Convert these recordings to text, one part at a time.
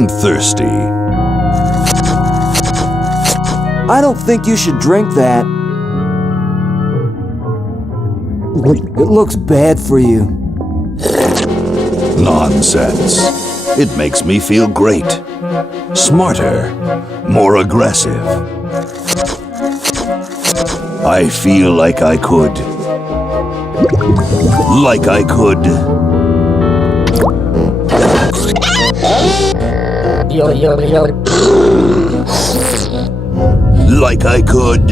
I'm thirsty. I don't think you should drink that. It looks bad for you. Nonsense. It makes me feel great. Smarter, more aggressive. I feel like I could. Like I could. Like I could.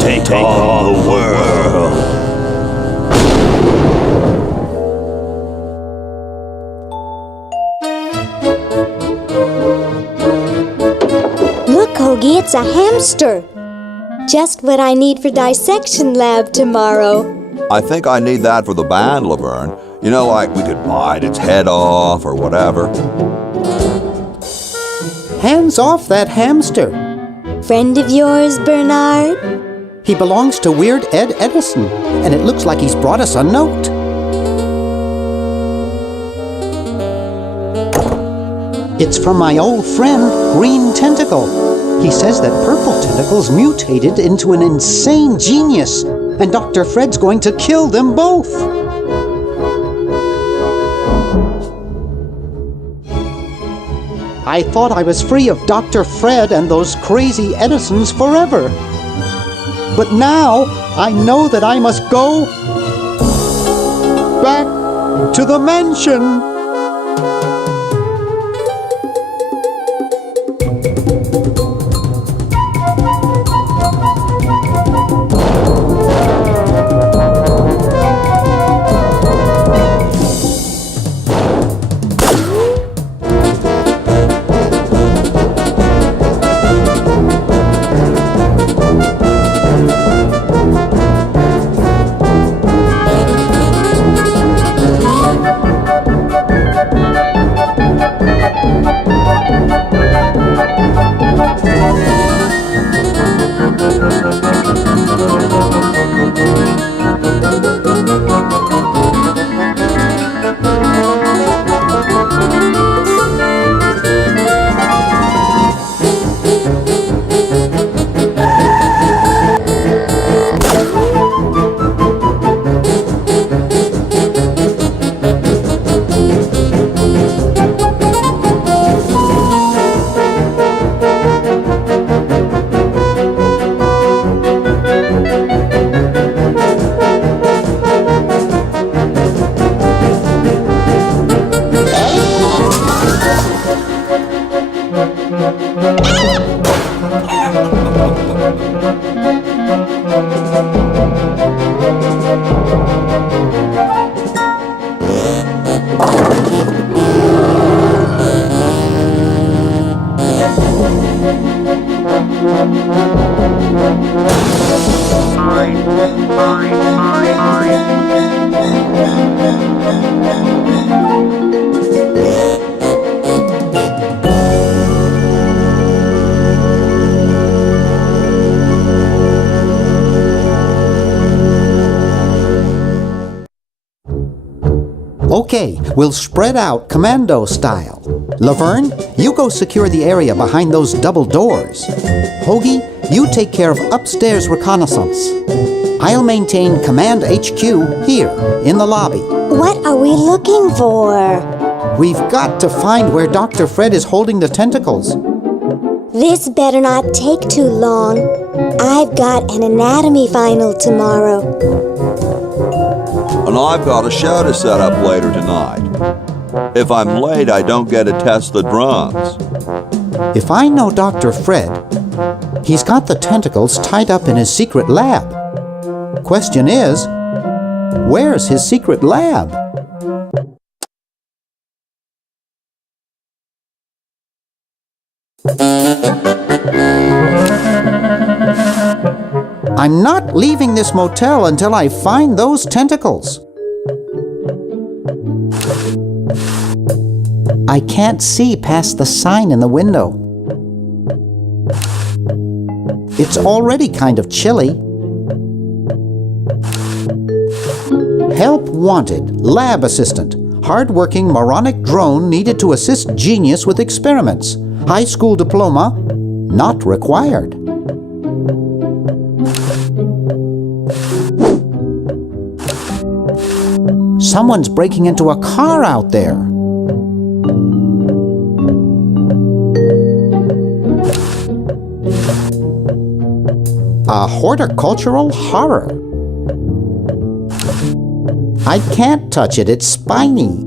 Take on the world. Look, Hoagie, it's a hamster. Just what I need for dissection lab tomorrow. I think I need that for the band, Laverne. You know, like we could bite its head off or whatever. Hands off that hamster. Friend of yours, Bernard? He belongs to Weird Ed Edison, and it looks like he's brought us a note. It's from my old friend, Green Tentacle. He says that Purple Tentacle's mutated into an insane genius, and Dr. Fred's going to kill them both. I thought I was free of Dr. Fred and those crazy Edisons forever. But now I know that I must go back to the mansion. Okay, we'll spread out commando style. Laverne, you go secure the area behind those double doors. Hoagie, you take care of upstairs reconnaissance. I'll maintain Command HQ here, in the lobby. What are we looking for? We've got to find where Dr. Fred is holding the tentacles. This better not take too long. I've got an anatomy final tomorrow. And I've got a show to set up later tonight. If I'm late, I don't get to test the drums. If I know Dr. Fred, he's got the tentacles tied up in his secret lab. Question is, where's his secret lab? I'm not leaving this motel until I find those tentacles. I can't see past the sign in the window. It's already kind of chilly. Help wanted. Lab assistant. Hard-working moronic drone needed to assist genius with experiments. High school diploma not required. Someone's breaking into a car out there. A horticultural horror. I can't touch it, it's spiny.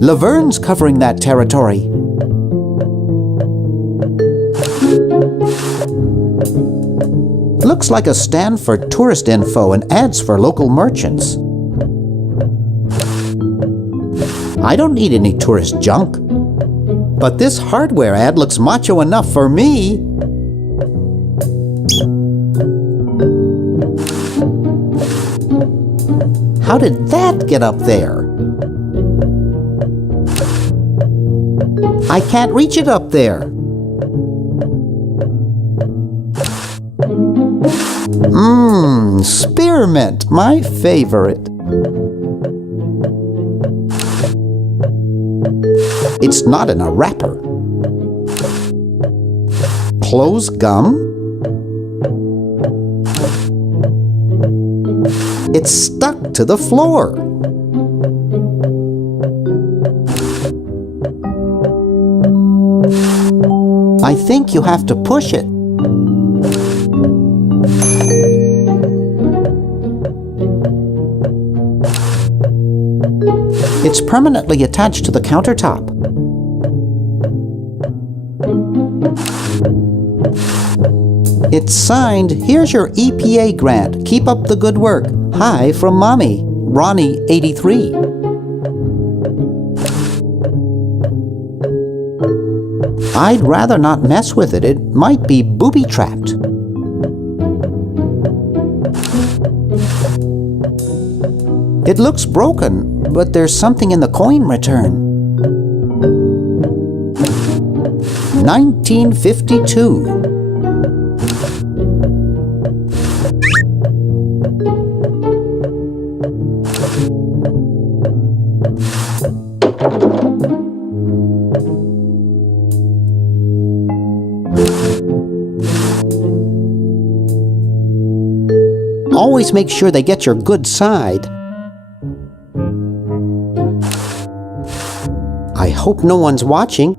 Laverne's covering that territory. Looks like a stand for tourist info and ads for local merchants. I don't need any tourist junk. But this hardware ad looks macho enough for me. How did that get up there? I can't reach it up there. Spearmint, my favorite. It's not in a wrapper. Close gum. It's stuck to the floor. I think you have to push it. It's permanently attached to the countertop. It's signed, "Here's your EPA grant. Keep up the good work. Hi from Mommy, Ronnie 83. I'd rather not mess with it. It might be booby-trapped. It looks broken, but there's something in the coin return. 1952. Always make sure they get your good side. I hope no one's watching.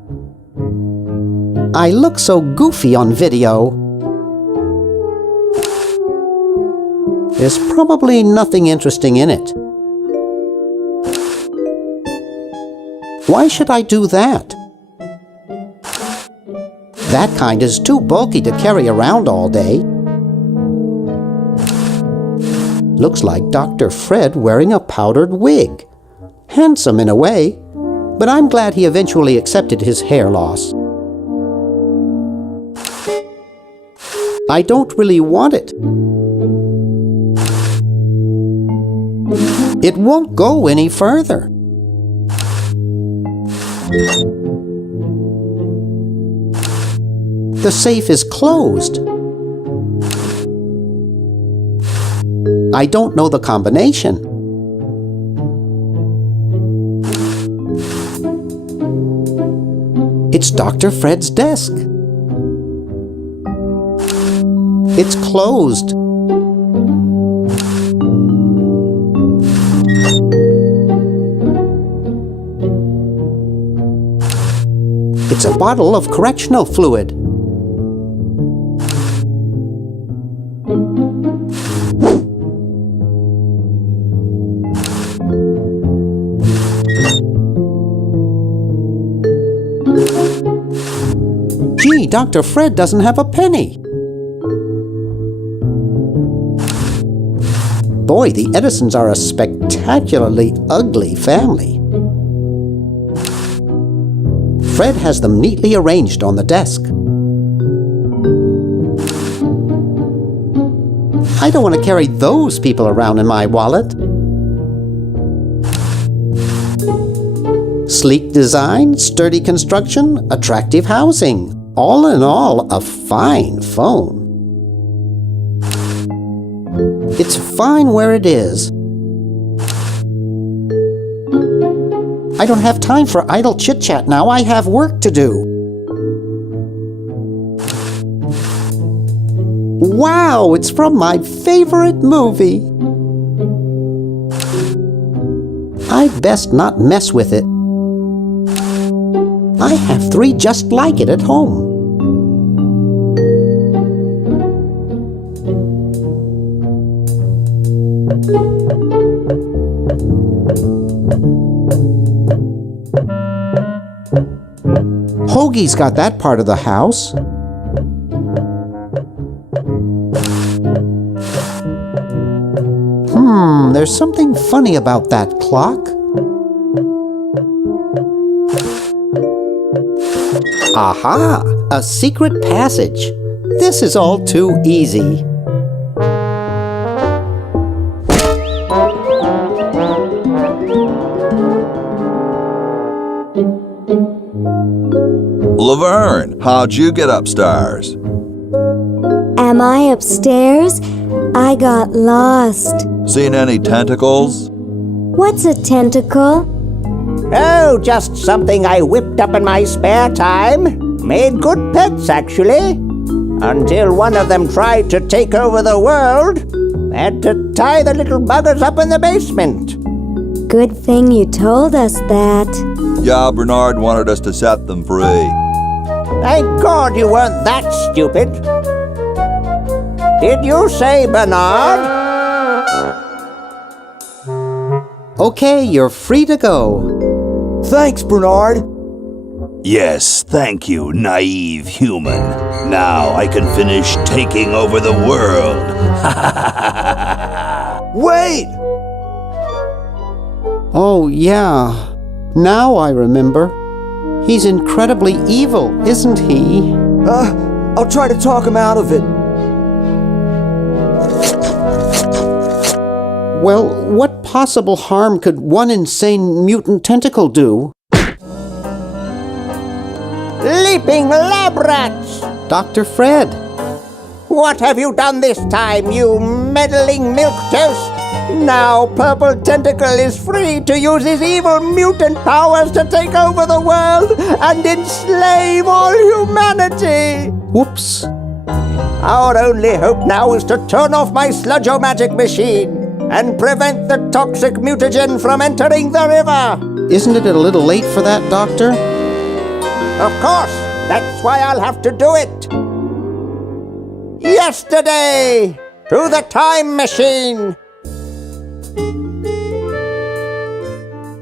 I look so goofy on video. There's probably nothing interesting in it. Why should I do that? That kind is too bulky to carry around all day. Looks like Dr. Fred wearing a powdered wig. Handsome in a way, but I'm glad he eventually accepted his hair loss. I don't really want it. It won't go any further. The safe is closed. I don't know the combination. It's Dr. Fred's desk. It's closed. It's a bottle of correctional fluid. Gee, Dr. Fred doesn't have a penny. Boy, the Edisons are a spectacularly ugly family. Fred has them neatly arranged on the desk. I don't want to carry those people around in my wallet. Sleek design, sturdy construction, attractive housing. All in all, a fine phone. It's fine where it is. I don't have time for idle chit-chat now. I have work to do. Wow, it's from my favorite movie. I'd best not mess with it. I have 3 just like it at home. Hoagie's got that part of the house. There's something funny about that clock. Aha! A secret passage. This is all too easy. Laverne, how'd you get upstairs? Am I upstairs? I got lost. Seen any tentacles? What's a tentacle? Oh, just something I whipped up in my spare time. Made good pets, actually. Until one of them tried to take over the world. Had to tie the little buggers up in the basement. Good thing you told us that. Yeah, Bernard wanted us to set them free. Thank God you weren't that stupid. Did you say Bernard? Okay, you're free to go. Thanks, Bernard. Yes, thank you, naive human. Now I can finish taking over the world. Wait! Oh, yeah. Now I remember. He's incredibly evil, isn't he? I'll try to talk him out of it. Well, what possible harm could one insane mutant tentacle do? Leaping lab rats! Dr. Fred. What have you done this time, you meddling milquetoast? Now Purple Tentacle is free to use his evil mutant powers to take over the world and enslave all humanity! Whoops. Our only hope now is to turn off my sludge-o-magic machine and prevent the toxic mutagen from entering the river. Isn't it a little late for that, Doctor? Of course, that's why I'll have to do it. Yesterday, to the time machine.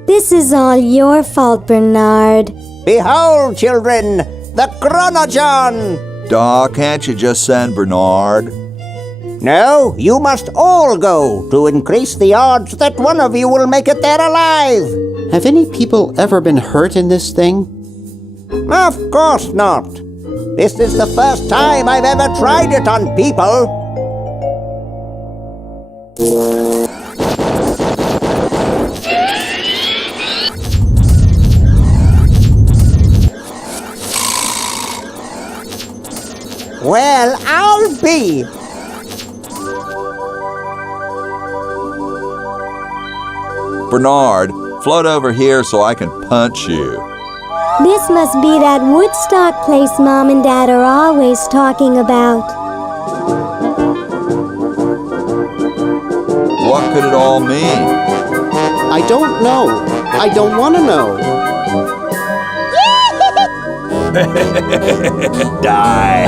This is all your fault, Bernard. Behold, children, the Chron-O-John. Doc, can't you just send Bernard? No, you must all go to increase the odds that one of you will make it there alive. Have any people ever been hurt in this thing? Of course not. This is the first time I've ever tried it on people. Well, I'll be. Bernard, float over here so I can punch you. This must be that Woodstock place Mom and Dad are always talking about. What could it all mean? I don't know. I don't want to know. Die!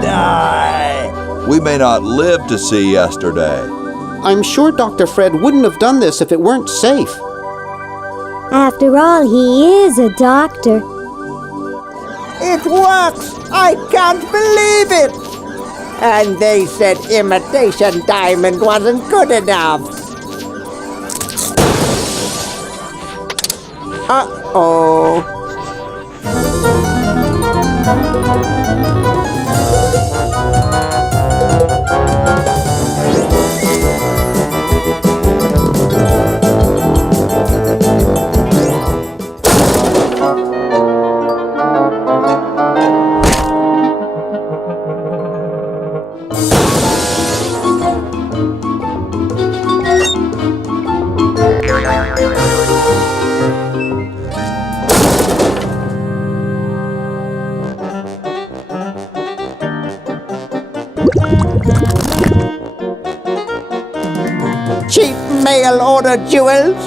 Die! We may not live to see yesterday. I'm sure Dr. Fred wouldn't have done this if it weren't safe. After all, he is a doctor. It works! I can't believe it! And they said imitation diamond wasn't good enough. Uh-oh. mail-order jewels.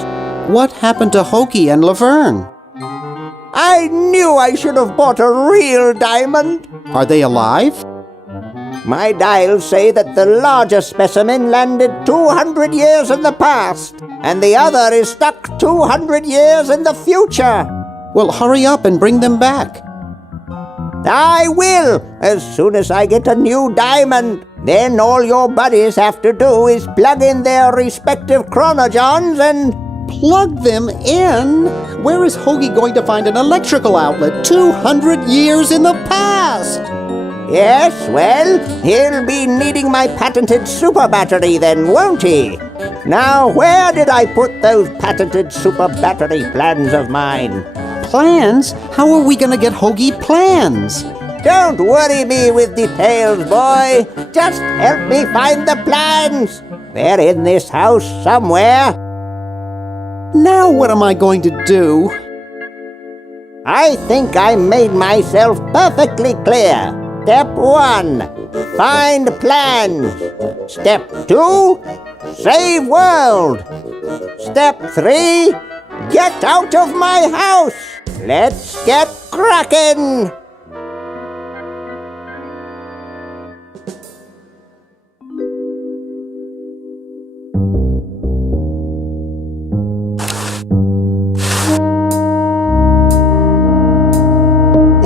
What happened to Hoagie and Laverne? I knew I should have bought a real diamond. Are they alive? My dials say that the larger specimen landed 200 years in the past, and the other is stuck 200 years in the future. Well, hurry up and bring them back. I will, as soon as I get a new diamond. Then all your buddies have to do is plug in their respective Chron-O-Johns and... Plug them in? Where is Hoagie going to find an electrical outlet 200 years in the past? Yes, well, he'll be needing my patented super battery then, won't he? Now, where did I put those patented super battery plans of mine? Plans? How are we going to get Hoagie plans? Don't worry me with details, boy. Just help me find the plans. They're in this house somewhere. Now what am I going to do? I think I made myself perfectly clear. Step 1, find plans. Step 2, save world. Step 3, get out of my house. Let's get cracking.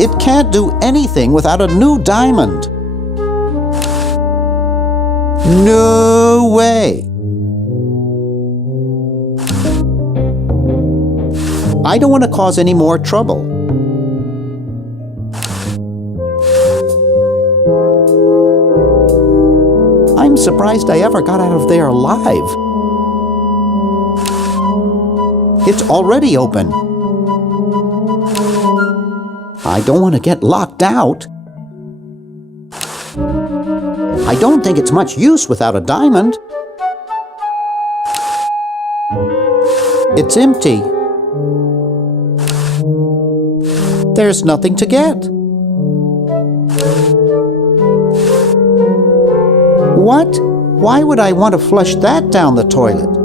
It can't do anything without a new diamond. No way. I don't want to cause any more trouble. I'm surprised I ever got out of there alive. It's already open. I don't want to get locked out. I don't think it's much use without a diamond. It's empty. There's nothing to get. What? Why would I want to flush that down the toilet?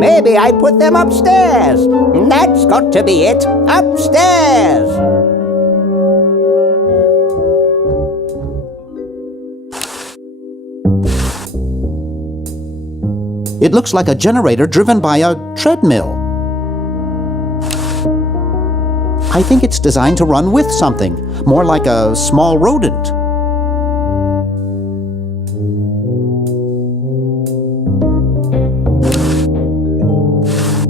Maybe I put them upstairs. That's got to be it. Upstairs. It looks like a generator driven by a treadmill. I think it's designed to run with something, more like a small rodent.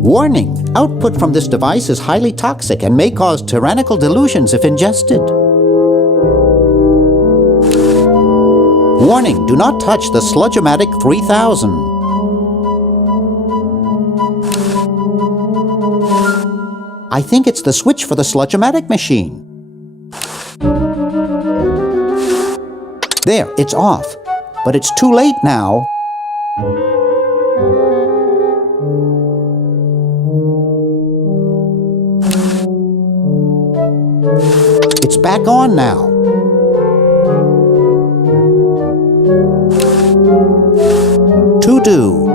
Warning! Output from this device is highly toxic and may cause tyrannical delusions if ingested. Warning! Do not touch the Sludge-O-Matic 3000. I think it's the switch for the Sludge-O-Matic machine. There, it's off. But it's too late now. It's back on now. To do.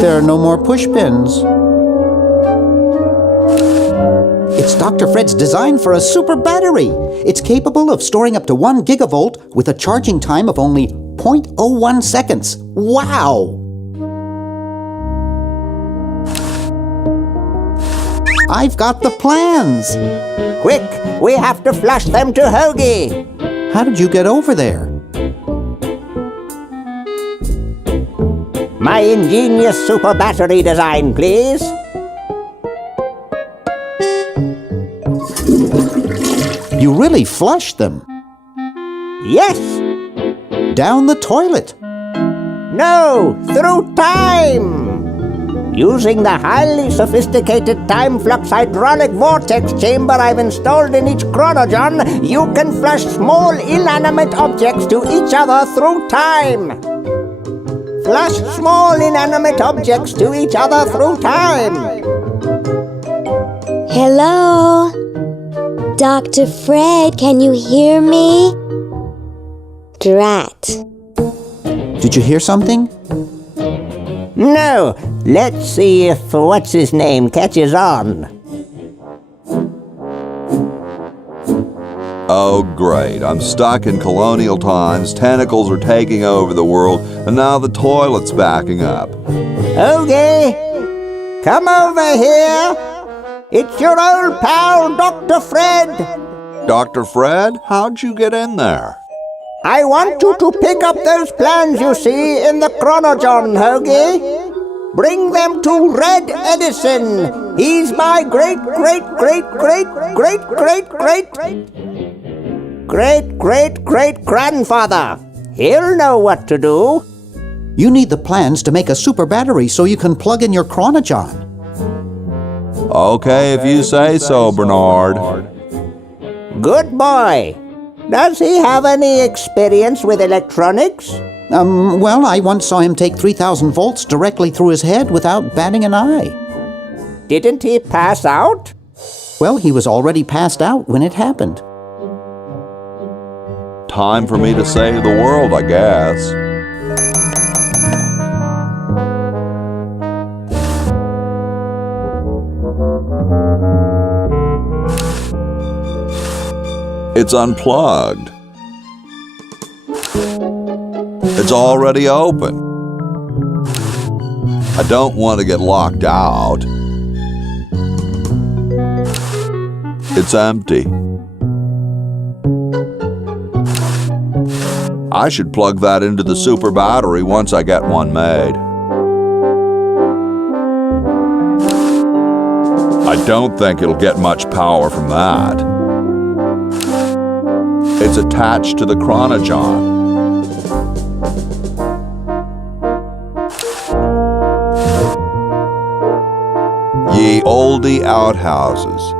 There are no more push pins. It's Dr. Fred's design for a super battery. It's capable of storing up to 1 gigavolt with a charging time of only 0.01 seconds. Wow! I've got the plans. Quick, we have to flush them to Hoagie. How did you get over there? My ingenious super battery design, please. You really flushed them. Yes. Down the toilet. No, through time. Using the highly sophisticated time flux hydraulic vortex chamber I've installed in each Chron-O-John, you can flush small inanimate objects to each other through time. Flush small inanimate objects to each other through time. Hello? Dr. Fred, can you hear me? Drat. Did you hear something? No. Let's see if what's-his-name catches on. Oh, great. I'm stuck in colonial times, tentacles are taking over the world, and now the toilet's backing up. Hoagie, come over here. It's your old pal, Dr. Fred. Dr. Fred, how'd you get in there? I want you to pick up those plans you see in the Chron-O-John, Hoagie. Bring them to Ned Edison. He's my great-great-great-great-great-great-great-great-grandfather. He'll know what to do. You need the plans to make a super battery so you can plug in your Chron-O-John. Okay, if you say so, Bernard. Good boy. Does he have any experience with electronics? Well, I once saw him take 3,000 volts directly through his head without batting an eye. Didn't he pass out? Well, he was already passed out when it happened. Time for me to save the world, I guess. It's unplugged. It's already open. I don't want to get locked out. It's empty. I should plug that into the super battery once I get one made. I don't think it'll get much power from that. It's attached to the Chron-O-John. Ye olde outhouses.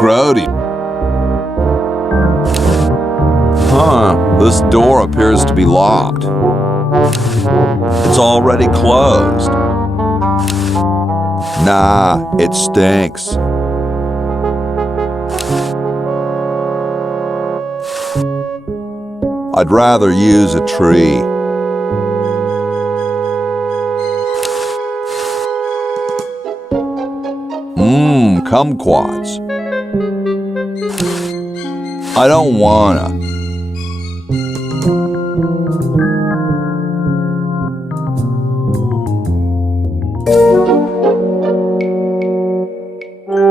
Grody. This door appears to be locked. It's already closed. Nah, it stinks. I'd rather use a tree. Kumquats. I don't wanna.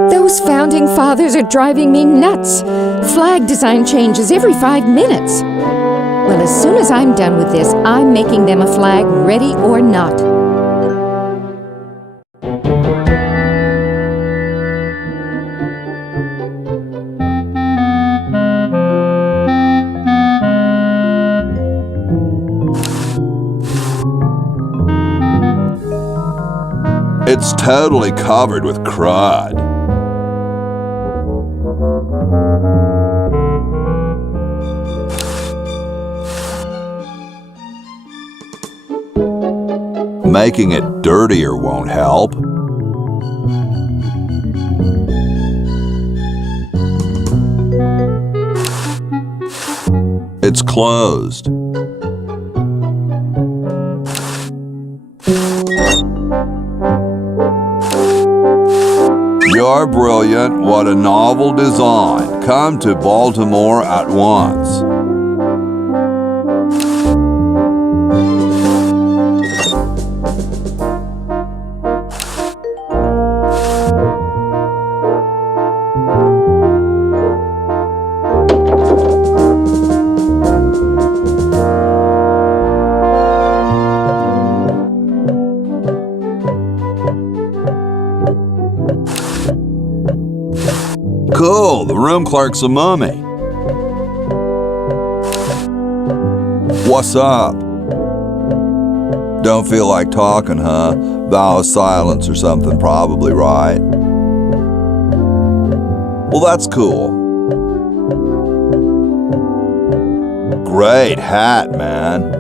Those founding fathers are driving me nuts. Flag design changes every 5 minutes. Well, as soon as I'm done with this, I'm making them a flag, ready or not. It's totally covered with crud. Making it dirtier won't help. It's closed. You're brilliant. What a novel design. Come to Baltimore at once. Cool, the room clerk's a mummy. What's up? Don't feel like talking, huh? Vow of silence or something, probably, right? Well, that's cool. Great hat, man.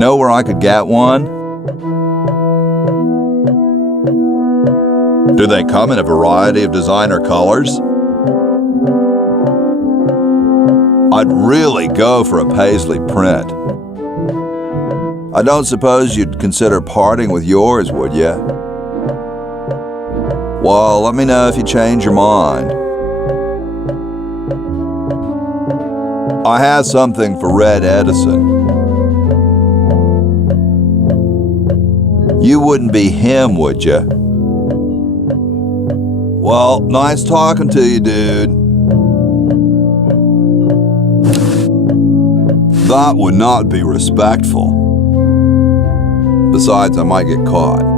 Know where I could get one? Do they come in a variety of designer colors? I'd really go for a paisley print. I don't suppose you'd consider parting with yours, would you? Well, let me know if you change your mind. I have something for Red Edison. You wouldn't be him, would you? Well, nice talking to you, dude. That would not be respectful. Besides, I might get caught.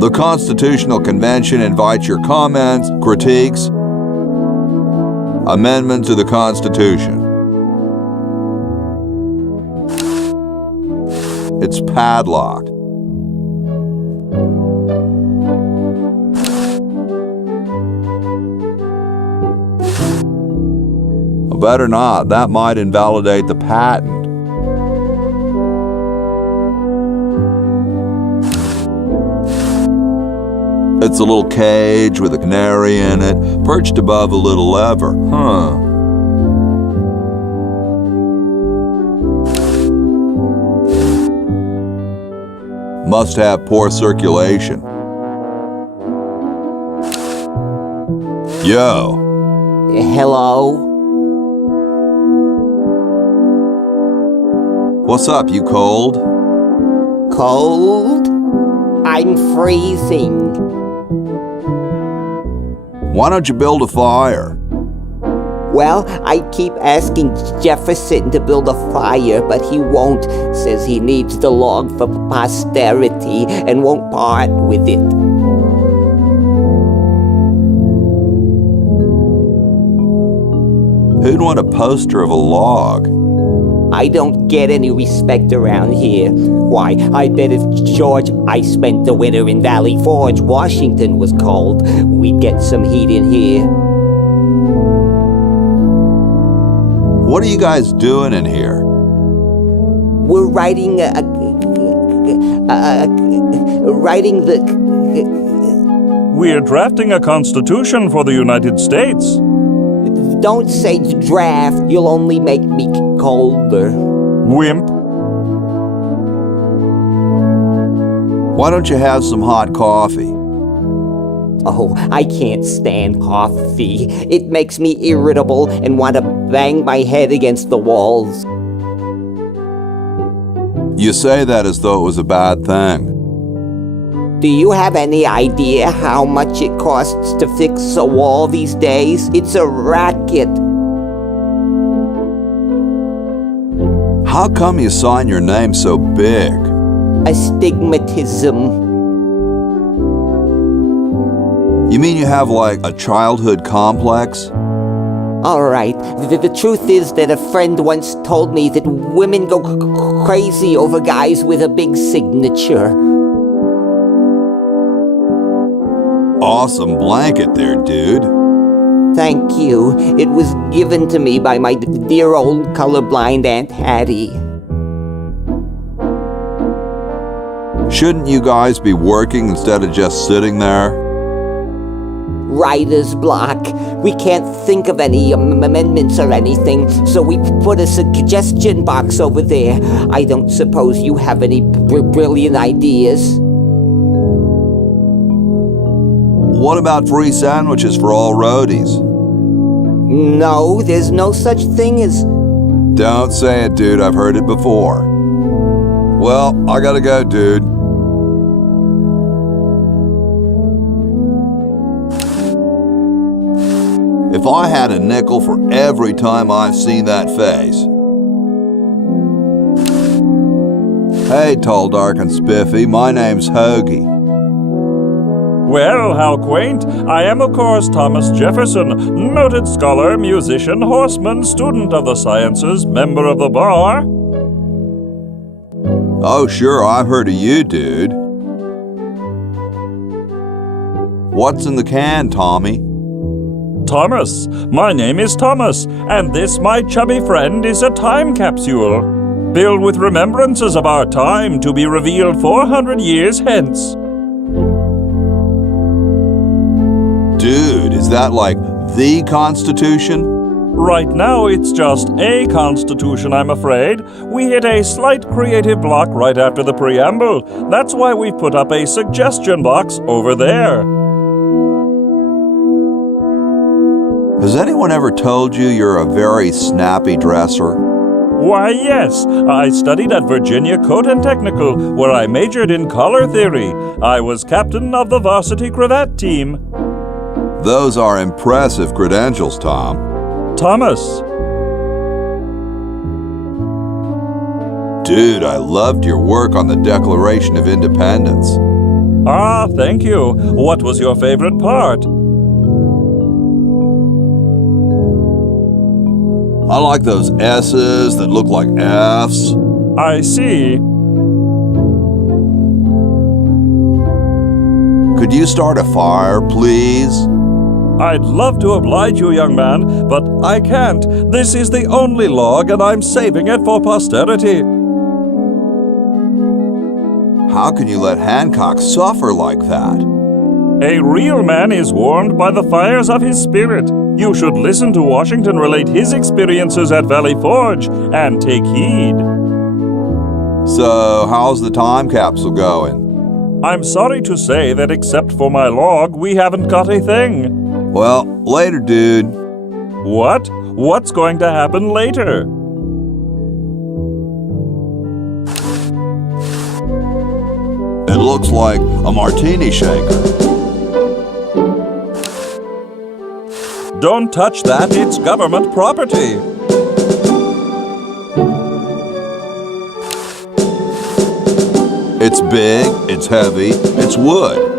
The Constitutional Convention invites your comments, critiques, amendments to the Constitution. It's padlocked. Better not. That might invalidate the patent. It's a little cage with a canary in it, perched above a little lever. Must have poor circulation. Yo. Hello? What's up, you cold? Cold? I'm freezing. Why don't you build a fire? Well, I keep asking Jefferson to build a fire, but he won't. Says he needs the log for posterity and won't part with it. Who'd want a poster of a log? I don't get any respect around here. Why, I bet if George I spent the winter in Valley Forge, Washington was cold, we'd get some heat in here. What are you guys doing in here? We're writing We're drafting a constitution for the United States. Don't say draft, you'll only make me colder. Wimp. Why don't you have some hot coffee? Oh, I can't stand coffee. It makes me irritable and want to bang my head against the walls. You say that as though it was a bad thing. Do you have any idea how much it costs to fix a wall these days? It's a racket. How come you sign your name so big? Astigmatism. You mean you have like a childhood complex? All right, the truth is that a friend once told me that women go crazy over guys with a big signature. Awesome blanket there, dude. Thank you. It was given to me by my dear old colorblind Aunt Hattie. Shouldn't you guys be working instead of just sitting there? Writer's block. We can't think of any amendments or anything, so we put a suggestion box over there. I don't suppose you have any brilliant ideas? What about free sandwiches for all roadies? No, there's no such thing as... Don't say it, dude. I've heard it before. Well, I gotta go, dude. If I had a nickel for every time I've seen that face. Hey, tall, dark, and spiffy, my name's Hoagie. Well, how quaint. I am, of course, Thomas Jefferson, noted scholar, musician, horseman, student of the sciences, member of the bar. Oh, sure, I've heard of you, dude. What's in the can, Tommy? Thomas, my name is Thomas, and this, my chubby friend, is a time capsule, filled with remembrances of our time to be revealed 400 years hence. Dude, is that like the Constitution? Right now, it's just a constitution, I'm afraid. We hit a slight creative block right after the preamble. That's why we've put up a suggestion box over there. Has anyone ever told you you're a very snappy dresser? Why, yes. I studied at Virginia Purple Tentacle, where I majored in color theory. I was captain of the varsity cravat team. Those are impressive credentials, Tom. Thomas. Dude, I loved your work on the Declaration of Independence. Ah, thank you. What was your favorite part? I like those S's that look like F's. I see. Could you start a fire, please? I'd love to oblige you, young man, but I can't. This is the only log, and I'm saving it for posterity. How can you let Hancock suffer like that? A real man is warmed by the fires of his spirit. You should listen to Washington relate his experiences at Valley Forge and take heed. So, how's the time capsule going? I'm sorry to say that except for my log, we haven't got a thing. Well, later, dude. What? What's going to happen later? It looks like a martini shaker. Don't touch that, it's government property. It's big, it's heavy, it's wood.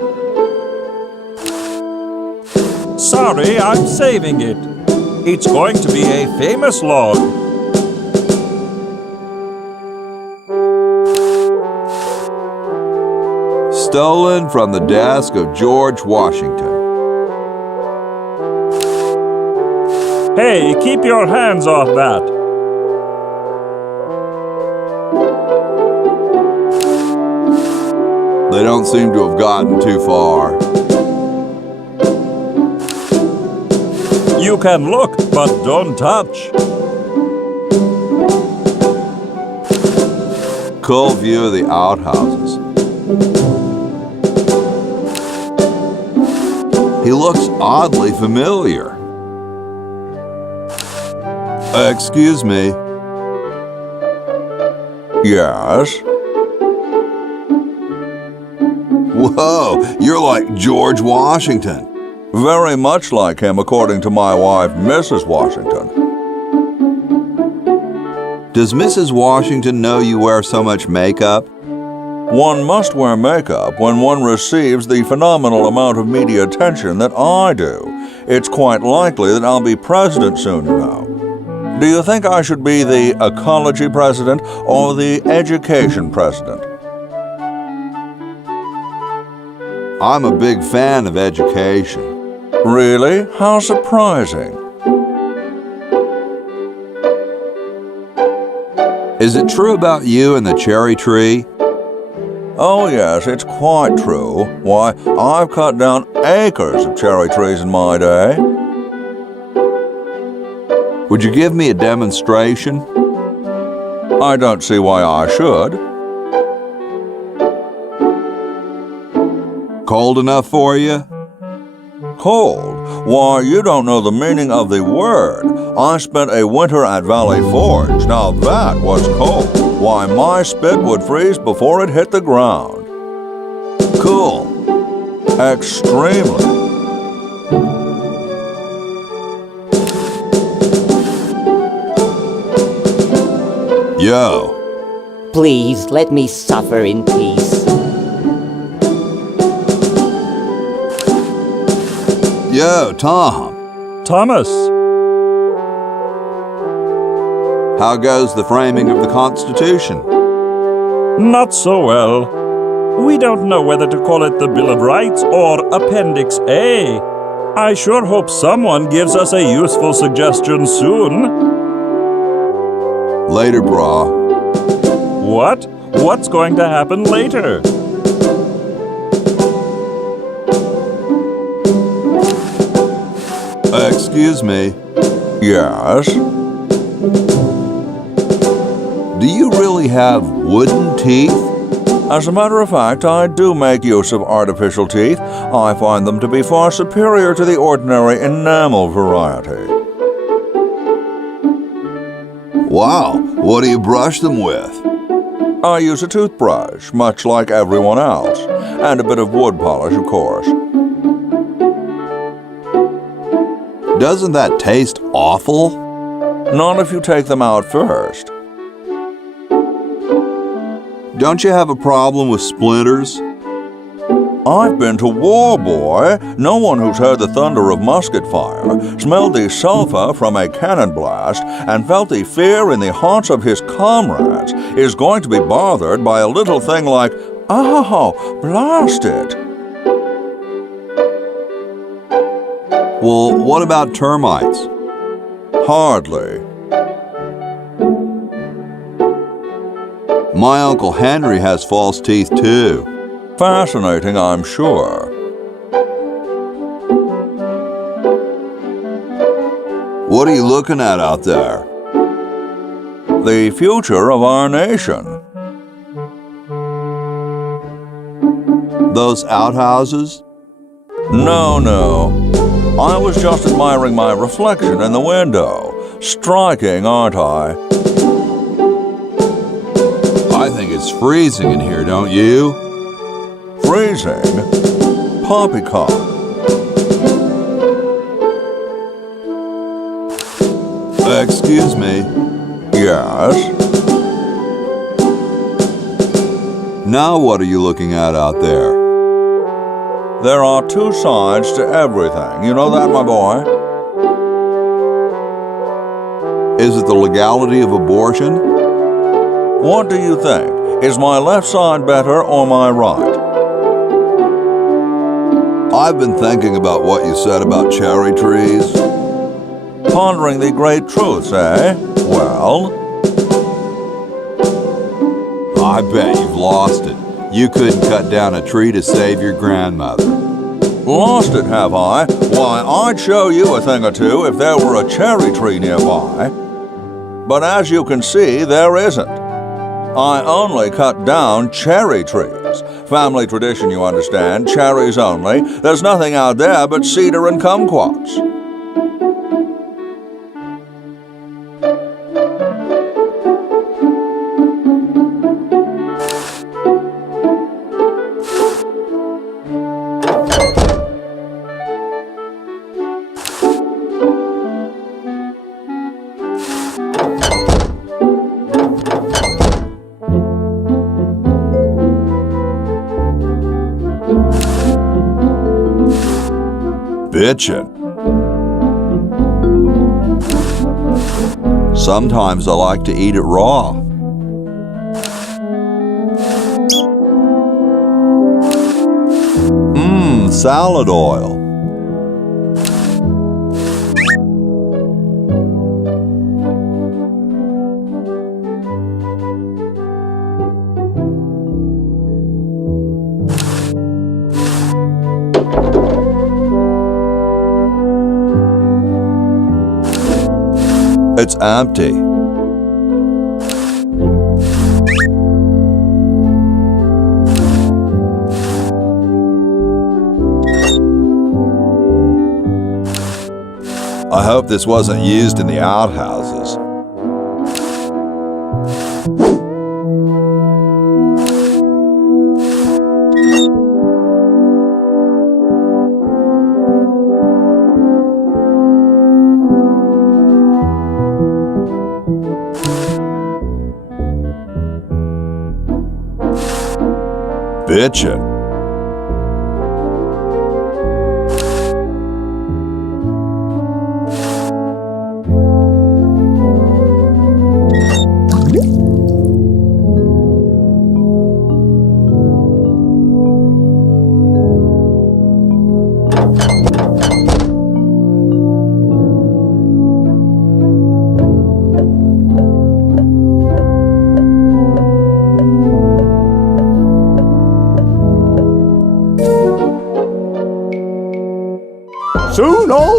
Sorry, I'm saving it. It's going to be a famous log. Stolen from the desk of George Washington. Hey, keep your hands off that. They don't seem to have gotten too far. You can look, but don't touch. Cool view of the outhouses. He looks oddly familiar. Excuse me. Yes? Whoa, you're like George Washington. Very much like him, according to my wife, Mrs. Washington. Does Mrs. Washington know you wear so much makeup? One must wear makeup when one receives the phenomenal amount of media attention that I do. It's quite likely that I'll be president soon, you know. Do you think I should be the ecology president or the education president? I'm a big fan of education. Really? How surprising. Is it true about you and the cherry tree? Oh yes, it's quite true. Why, I've cut down acres of cherry trees in my day. Would you give me a demonstration? I don't see why I should. Cold enough for you? Cold? Why, you don't know the meaning of the word. I spent a winter at Valley Forge. Now that was cold. Why, my spit would freeze before it hit the ground. Cool. Extremely. Yo. Please let me suffer in peace. Yo, Tom. Thomas. How goes the framing of the Constitution? Not so well. We don't know whether to call it the Bill of Rights or Appendix A. I sure hope someone gives us a useful suggestion soon. Later, brah. What? What's going to happen later? Excuse me. Yes? Do you really have wooden teeth? As a matter of fact, I do make use of artificial teeth. I find them to be far superior to the ordinary enamel variety. Wow, what do you brush them with? I use a toothbrush, much like everyone else, and a bit of wood polish, of course. Doesn't that taste awful? Not if you take them out first. Don't you have a problem with splinters? I've been to war, boy. No one who's heard the thunder of musket fire, smelled the sulphur from a cannon blast, and felt the fear in the hearts of his comrades is going to be bothered by a little thing like, oh, blast it. Well, what about termites? Hardly. My Uncle Henry has false teeth too. Fascinating, I'm sure. What are you looking at out there? The future of our nation. Those outhouses? No. I was just admiring my reflection in the window. Striking, aren't I? I think it's freezing in here, don't you? Freezing? Poppycock. Excuse me. Yes? Now what are you looking at out there? There are two sides to everything. You know that, my boy? Is it the legality of abortion? What do you think? Is my left side better or my right? I've been thinking about what you said about cherry trees. Pondering the great truths, eh? Well? I bet you've lost it. You couldn't cut down a tree to save your grandmother. Lost it, have I? Why, I'd show you a thing or two if there were a cherry tree nearby. But as you can see, there isn't. I only cut down cherry trees. Family tradition, you understand, cherries only. There's nothing out there but cedar and kumquats. Bitchin'. Sometimes I like to eat it raw. Salad oil. It's empty. I hope this wasn't used in the outhouses. Bitchin'.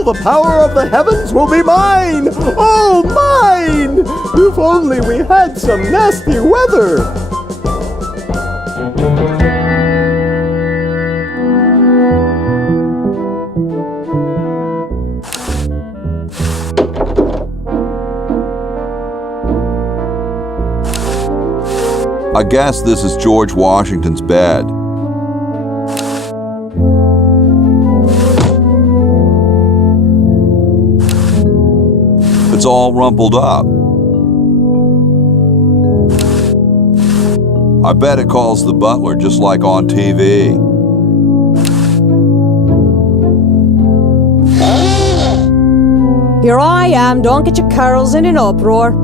the power of the heavens will be mine! All mine! If only we had some nasty weather! I guess this is George Washington's bed. It's all rumpled up. I bet it calls the butler just like on TV. Here I am, don't get your carols in an uproar.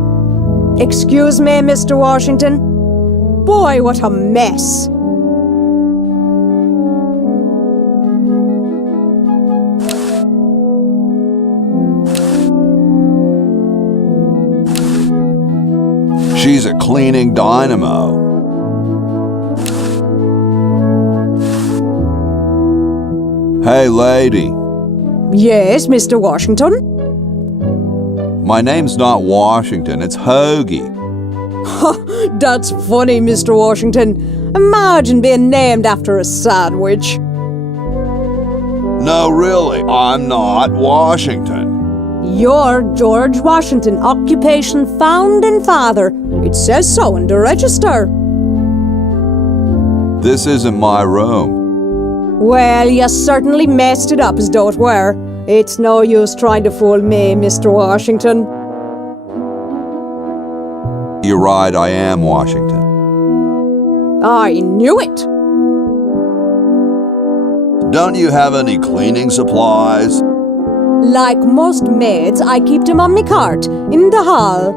Excuse me, Mr. Washington. Boy, what a mess. She's a cleaning dynamo. Hey, lady. Yes, Mr. Washington? My name's not Washington, it's Hoagie. That's funny, Mr. Washington. Imagine being named after a sandwich. No, really, I'm not Washington. You're George Washington, occupation founding father. It says so in the register. This isn't my room. Well, you certainly messed it up as though it were. It's no use trying to fool me, Mr. Washington. You're right, I am Washington. I knew it. Don't you have any cleaning supplies? Like most maids, I keep them on me cart, in the hall.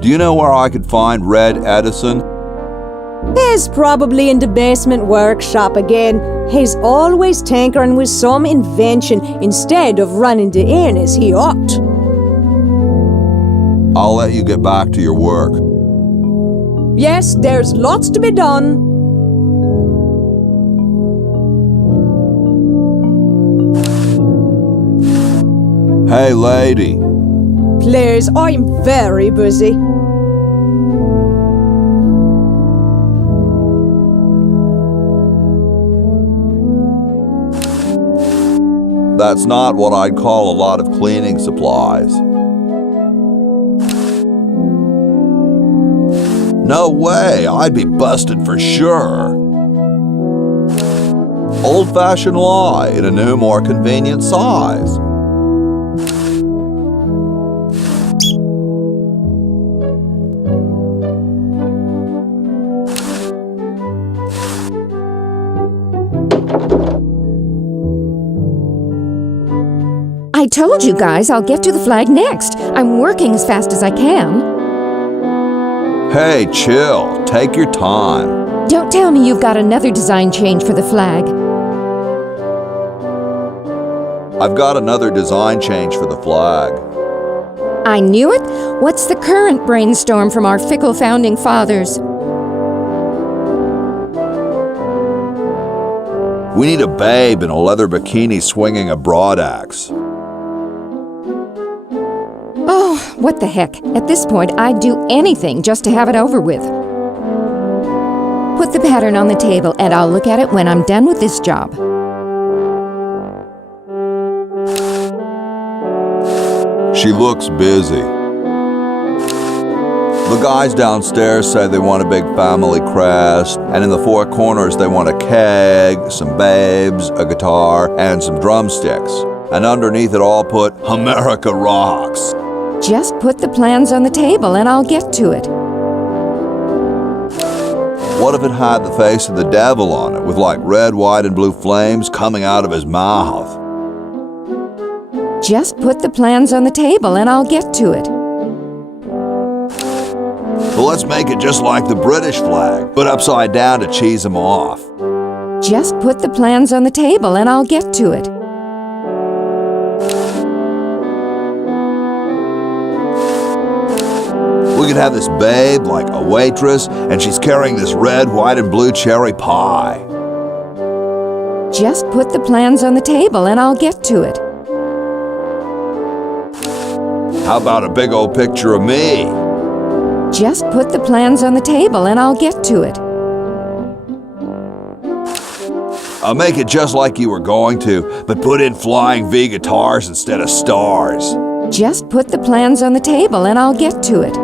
Do you know where I could find Red Edison? He's probably in the basement workshop again. He's always tinkering with some invention instead of running the inn as he ought. I'll let you get back to your work. Yes, there's lots to be done. Hey, lady. Please, I'm very busy. That's not what I'd call a lot of cleaning supplies. No way, I'd be busted for sure. Old-fashioned lie in a new, more convenient size. I told you guys I'll get to the flag next. I'm working as fast as I can. Hey, chill. Take your time. Don't tell me you've got another design change for the flag. I've got another design change for the flag. I knew it. What's the current brainstorm from our fickle founding fathers? We need a babe in a leather bikini swinging a broadaxe. Oh, what the heck. At this point, I'd do anything just to have it over with. Put the pattern on the table and I'll look at it when I'm done with this job. She looks busy. The guys downstairs say they want a big family crest, and in the four corners they want a keg, some babes, a guitar, and some drumsticks. And underneath it all put, America Rocks. Just put the plans on the table and I'll get to it. What if it had the face of the devil on it, with like red, white, and blue flames coming out of his mouth? Just put the plans on the table and I'll get to it. Well, let's make it just like the British flag, but upside down to cheese them off. Just put the plans on the table and I'll get to it. We could have this babe like a waitress, and she's carrying this red, white, and blue cherry pie. Just put the plans on the table and I'll get to it. How about a big old picture of me? Just put the plans on the table and I'll get to it. I'll make it just like you were going to, but put in flying V guitars instead of stars. Just put the plans on the table and I'll get to it.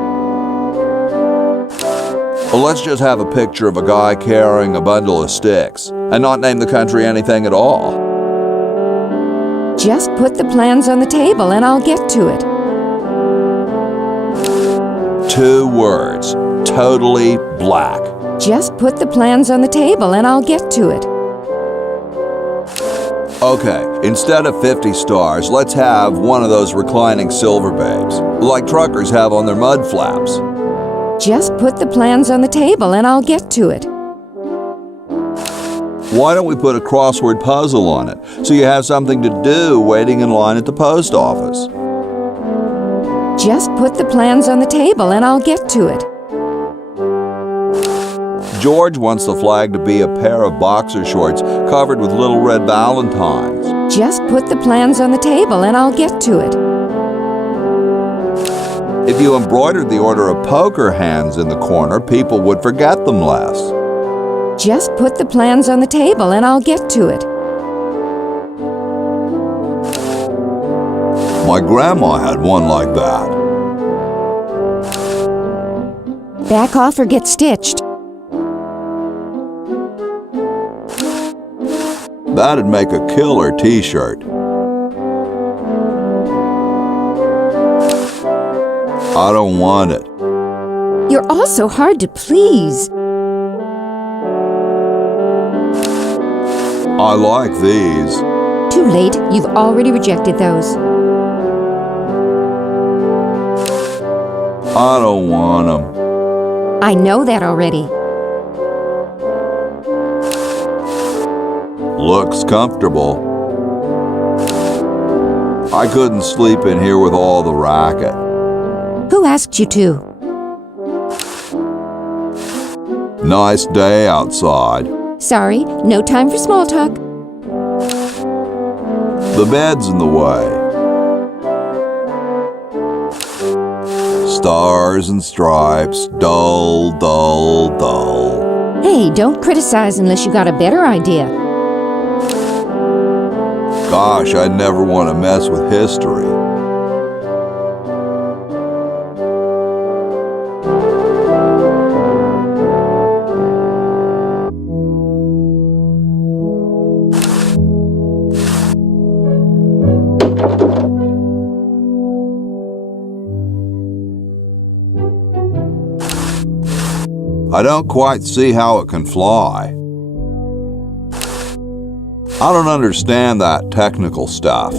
Well, let's just have a picture of a guy carrying a bundle of sticks and not name the country anything at all. Just put the plans on the table and I'll get to it. 2 words, totally black. Just put the plans on the table and I'll get to it. Okay, instead of 50 stars, let's have one of those reclining silver babes, like truckers have on their mud flaps. Just put the plans on the table and I'll get to it. Why don't we put a crossword puzzle on it, so you have something to do waiting in line at the post office? Just put the plans on the table and I'll get to it. George wants the flag to be a pair of boxer shorts covered with little red valentines. Just put the plans on the table and I'll get to it. If you embroidered the order of poker hands in the corner, people would forget them less. Just put the plans on the table and I'll get to it. My grandma had one like that. Back off or get stitched. That'd make a killer t-shirt. I don't want it. You're all so hard to please. I like these. Too late, you've already rejected those. I don't want them. I know that already. Looks comfortable. I couldn't sleep in here with all the racket. Who asked you to? Nice day outside. Sorry, no time for small talk. The bed's in the way. Stars and stripes, dull, dull, dull. Hey, don't criticize unless you got a better idea. Gosh, I'd never want to mess with history. I don't quite see how it can fly. I don't understand that technical stuff.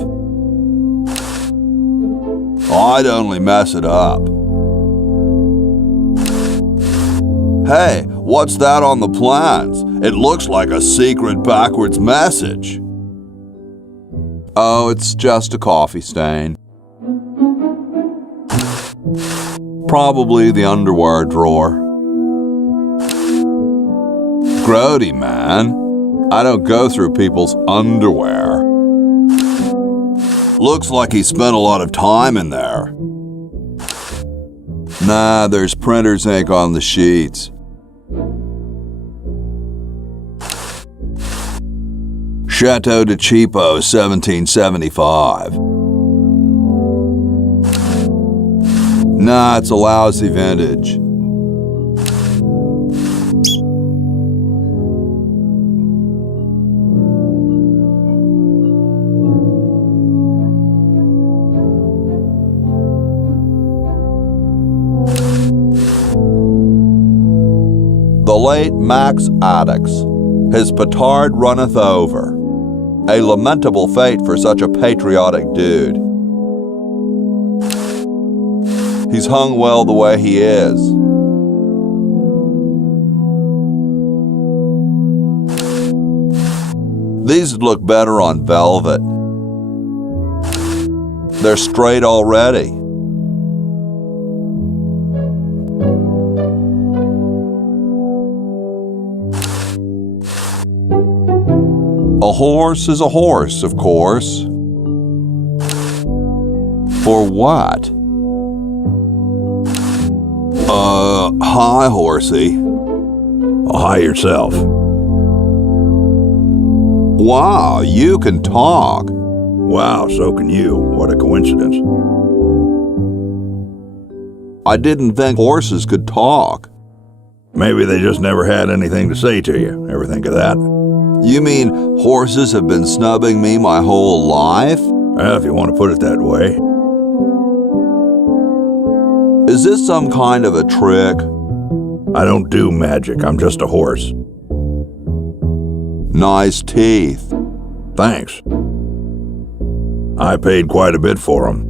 I'd only mess it up. Hey, what's that on the plans? It looks like a secret backwards message. Oh, it's just a coffee stain. Probably the underwear drawer. Grody, man. I don't go through people's underwear. Looks like he spent a lot of time in there. Nah, there's printer's ink on the sheets. Chateau de Cheapo, 1775. Nah, it's a lousy vintage. The late Max Addicks, his petard runneth over. A lamentable fate for such a patriotic dude. He's hung well the way he is. These would look better on velvet. They're straight already. A horse is a horse, of course. For what? Hi, horsey. Hi yourself. Wow, you can talk. Wow, so can you. What a coincidence. I didn't think horses could talk. Maybe they just never had anything to say to you. Ever think of that? You mean horses have been snubbing me my whole life? Well, if you want to put it that way. Is this some kind of a trick? I don't do magic. I'm just a horse. Nice teeth. Thanks. I paid quite a bit for them.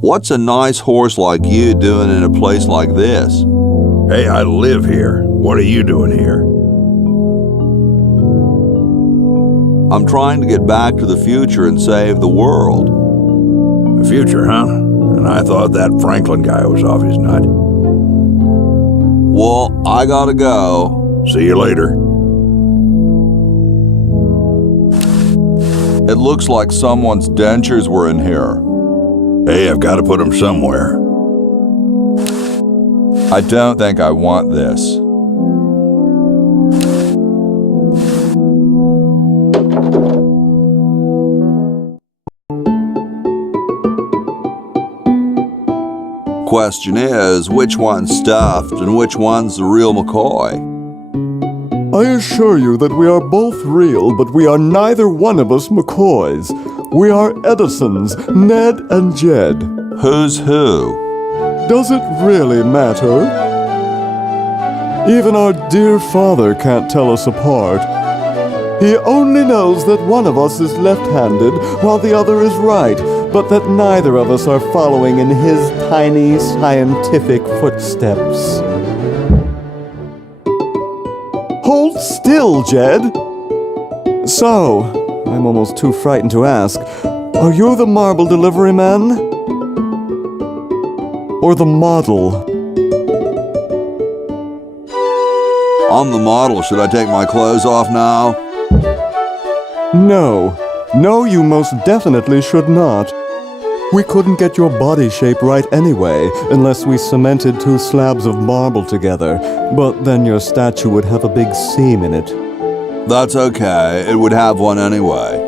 What's a nice horse like you doing in a place like this? Hey, I live here. What are you doing here? I'm trying to get back to the future and save the world. The future, huh? And I thought that Franklin guy was off his nut. Well, I gotta go. See you later. It looks like someone's dentures were in here. Hey, I've got to put them somewhere. I don't think I want this. Question is, which one's stuffed and which one's the real McCoy? I assure you that we are both real, but we are neither one of us McCoys. We are Edisons, Ned and Jed. Who's who? Does it really matter? Even our dear father can't tell us apart. He only knows that one of us is left-handed while the other is right, but that neither of us are following in his tiny scientific footsteps. Hold still, Jed! So, I'm almost too frightened to ask, are you the marble delivery man? Or the model? I'm the model. Should I take my clothes off now? No. No, you most definitely should not. We couldn't get your body shape right anyway, unless we cemented 2 slabs of marble together. But then your statue would have a big seam in it. That's okay. It would have one anyway.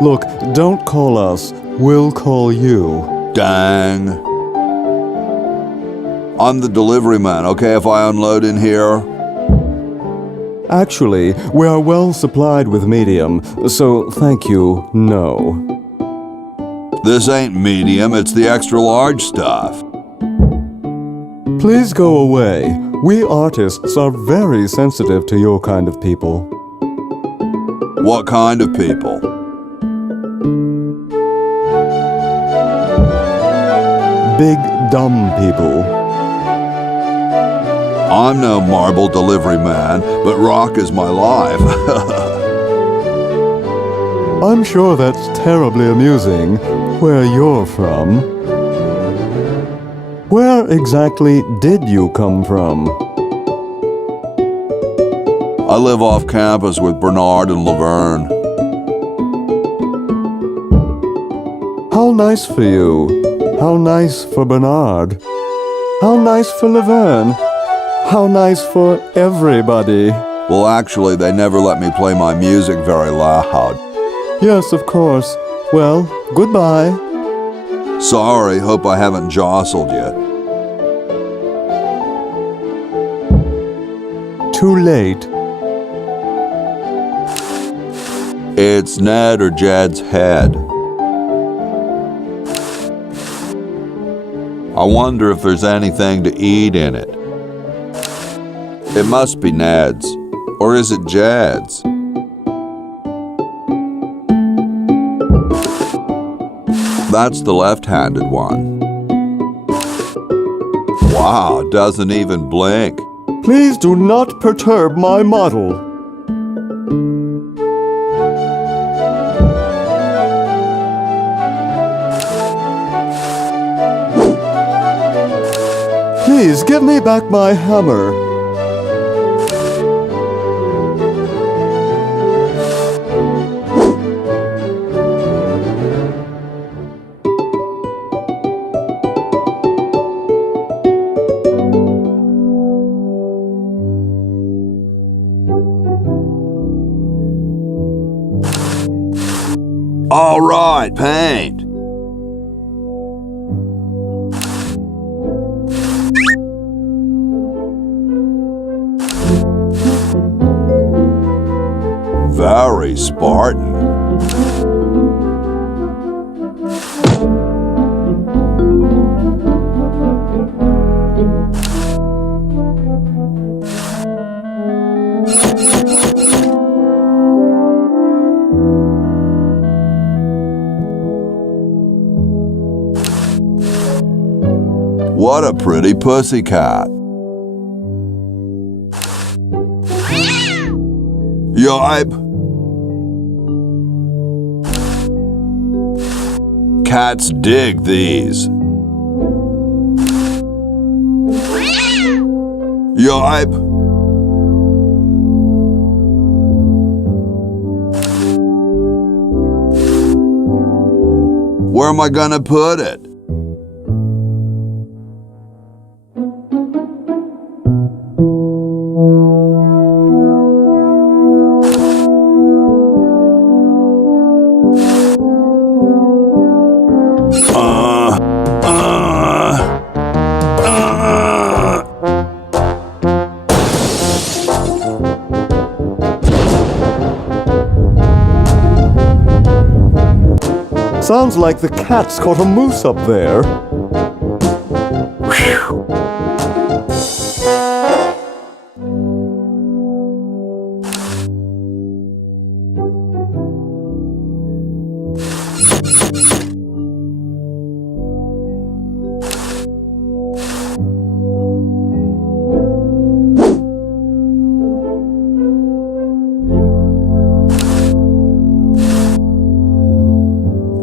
Look, don't call us. We'll call you. Dang. I'm the delivery man, okay, if I unload in here? Actually, we are well supplied with medium, so thank you, no. This ain't medium, it's the extra large stuff. Please go away. We artists are very sensitive to your kind of people. What kind of people? Big, dumb people. I'm no marble delivery man, but rock is my life. I'm sure that's terribly amusing, where you're from. Where exactly did you come from? I live off campus with Bernard and Laverne. How nice for you. How nice for Bernard. How nice for Laverne. How nice for everybody. Well, actually, they never let me play my music very loud. Yes, of course. Well, goodbye. Sorry, hope I haven't jostled you. Too late. It's Ned or Jed's head. I wonder if there's anything to eat in it. It must be Ned's. Or is it Jed's? That's the left-handed one. Wow, doesn't even blink. Please do not perturb my model. Please give me back my hammer. All right, paint. Very Spartan. What a pretty pussycat. Yipe. Cats dig these. Yipe. Where am I gonna put it? Sounds like the cat's caught a moose up there.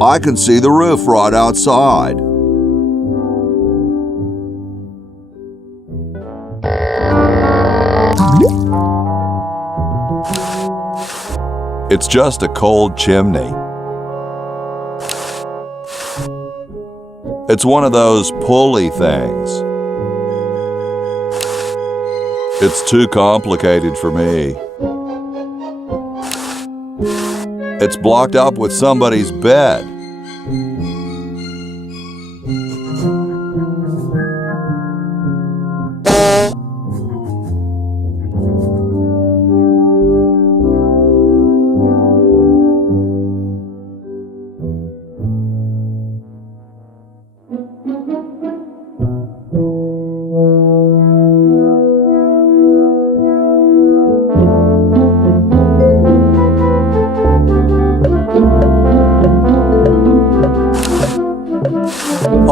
I can see the roof right outside. It's just a cold chimney. It's one of those pulley things. It's too complicated for me. It's blocked up with somebody's bed.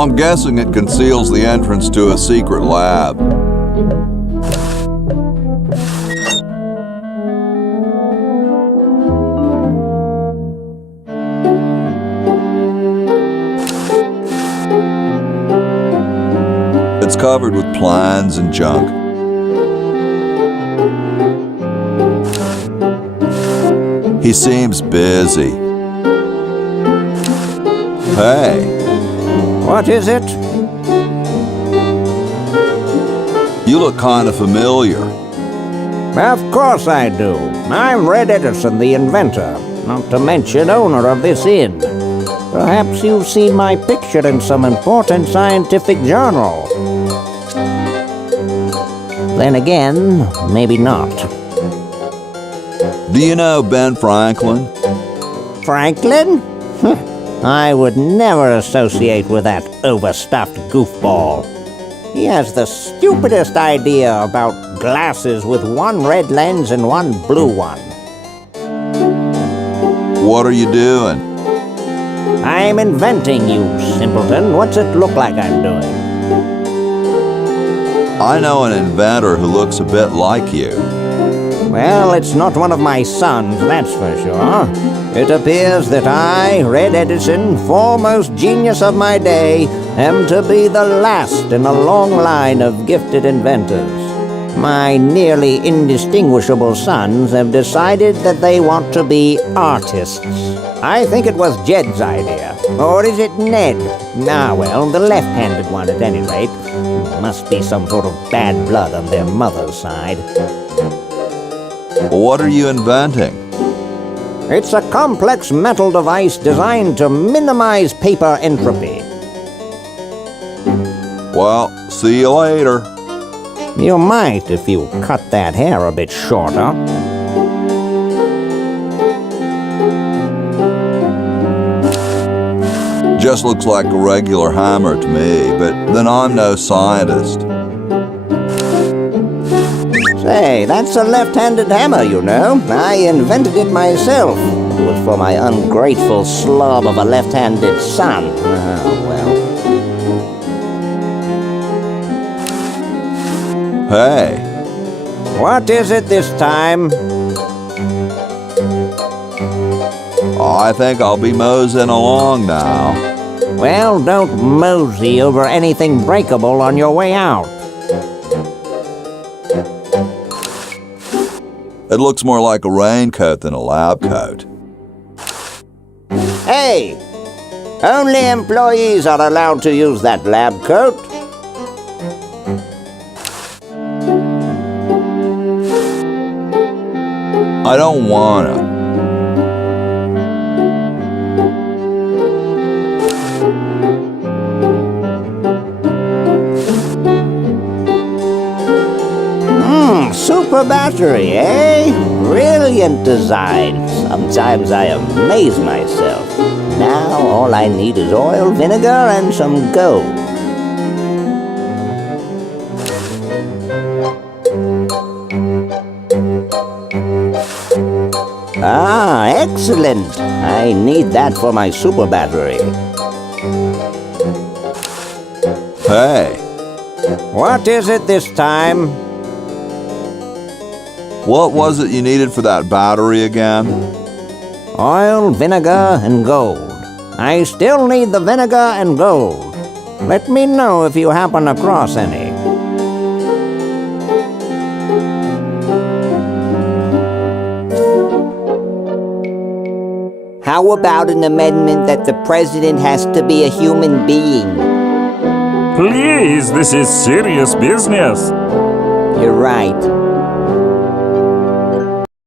I'm guessing it conceals the entrance to a secret lab. It's covered with plans and junk. He seems busy. Hey. What is it? You look kind of familiar. Of course I do. I'm Red Edison, the inventor, not to mention owner of this inn. Perhaps you've seen my picture in some important scientific journal. Then again, maybe not. Do you know Ben Franklin? Franklin? I would never associate with that overstuffed goofball. He has the stupidest idea about glasses with one red lens and one blue one. What are you doing? I'm inventing, you simpleton. What's it look like I'm doing? I know an inventor who looks a bit like you. Well, it's not one of my sons, that's for sure. It appears that I, Red Edison, foremost genius of my day, am to be the last in a long line of gifted inventors. My nearly indistinguishable sons have decided that they want to be artists. I think it was Jed's idea. Or is it Ned? Ah, well, the left-handed one at any rate. Must be some sort of bad blood on their mother's side. What are you inventing? It's a complex metal device designed to minimize paper entropy. Well, see you later. You might if you cut that hair a bit shorter. Just looks like a regular hammer to me, but then I'm no scientist. Say, that's a left-handed hammer, you know. I invented it myself. It was for my ungrateful slob of a left-handed son. Oh, well. Hey, What is it this time? I think I'll be moseying along now. Well, don't mosey over anything breakable on your way out. It looks more like a raincoat than a lab coat. Hey! Only employees are allowed to use that lab coat. I don't wanna. Super battery, eh? Brilliant design. Sometimes I amaze myself. Now all I need is oil, vinegar, and some gold. Ah, excellent. I need that for my super battery. Hey, What is it this time? what was it you needed for that battery again? Oil, vinegar, and gold. I still need the vinegar and gold. Let me know if you happen across any. How about an amendment that the president has to be a human being? Please, this is serious business. You're right.